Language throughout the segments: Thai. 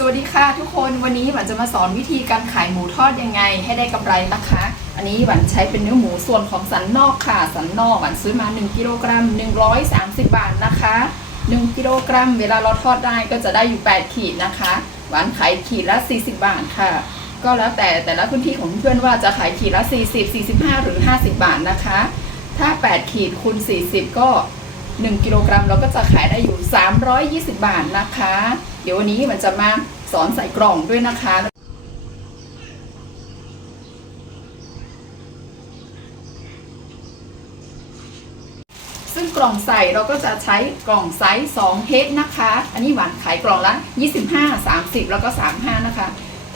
สวัสดีค่ะทุกคนวันนี้หวันจะมาสอนวิธีการขายหมูทอดยังไง ให้ได้กำไรนะคะ อันนี้หวันใช้เป็นเนื้อหมูส่วนของสันนอกค่ะ สันนอกหวันซื้อมา 1กิโลกรัม130 บาทนะคะ 1กิโลกรัม เวลาเราทอดได้ก็จะได้อยู่ 8 ขีดนะคะหวานขายขีดละ 40 บาทค่ะ ก็แล้วแต่แต่ละพื้นที่ของเพื่อนว่าจะขายขีดละ 40 45 หรือ 50 บาทนะคะ ถ้า 8 ขีดคูณ40 ก็ 1กิโลกรัมเราก็จะขายได้อยู่ 320 บาทนะคะ เดี๋ยววันนี้มันจะมาสอนใส่กล่องด้วยนะคะซึ่งกล่องใส่เราก็จะใช้กล่องไซส์2เฮดนะคะ อันนี้หวานขายกล่องละ 25 30 แล้วก็ 35 นะคะ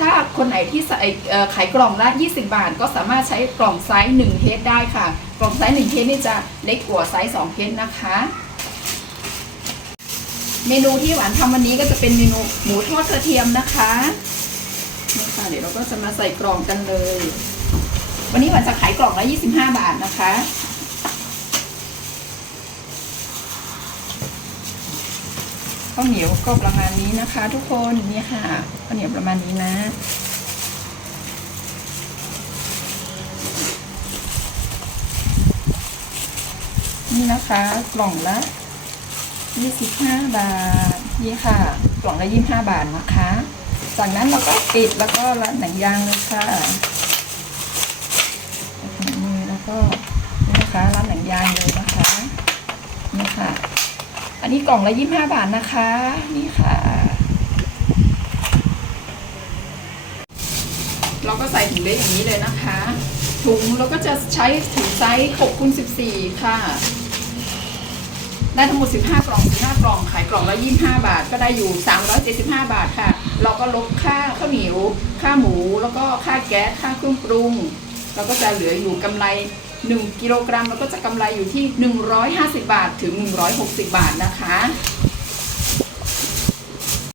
ถ้าคนไหนที่ใส่เอ่อขายกล่องละ 20 บาท ก็สามารถใช้กล่องไซส์1เฮดได้ค่ะ กล่องไซส์1เฮดนี่จะเล็กกว่าไซส์2เฮดนะคะ เมนูที่หวานทำวันนี้ก็จะเป็นเมนูหมูทอดกระเทียมนะคะนี่ค่ะเดี๋ยวเราก็จะมาใส่กล่องกันเลย วันนี้หวานจะขายกล่องละ 25 บาทนะคะ ข้าวเหนียวก็ประมาณนี้นะคะ ทุกคนนี่ค่ะข้าวเหนียวประมาณนี้นะนี่นะคะกล่องละ 25 บาทนี่ค่ะ กล่องละ 25 บาทนะคะ จากนั้นเราก็ปิดแล้วก็รัดหนังยางเลยค่ะนี่แล้วก็นี่นะคะรัดหนังยางเลยนะคะ นี่ค่ะ อันนี้กล่องละ25บาทนะคะ นี่ค่ะ เราก็ใส่ถุงเล็กอย่างนี้เลยนะคะ ถุงเราก็จะใช้ถุงไซส์6คูณ14 ค่ะ ได้ทั้งหมด 15 กล่อง 15 กล่อง ขายกล่องละ25 บาท ก็ได้อยู่ 375 บาทค่ะ เราก็ลบค่าข้าวเหนียว ค่าหมู แล้วก็ค่าแก๊ส ค่าเครื่องปรุง เราก็จะเหลืออยู่กำไร 1 กิโลกรัมเราก็จะกำไรอยู่ที่ 150 บาทถึง 160 บาทนะคะ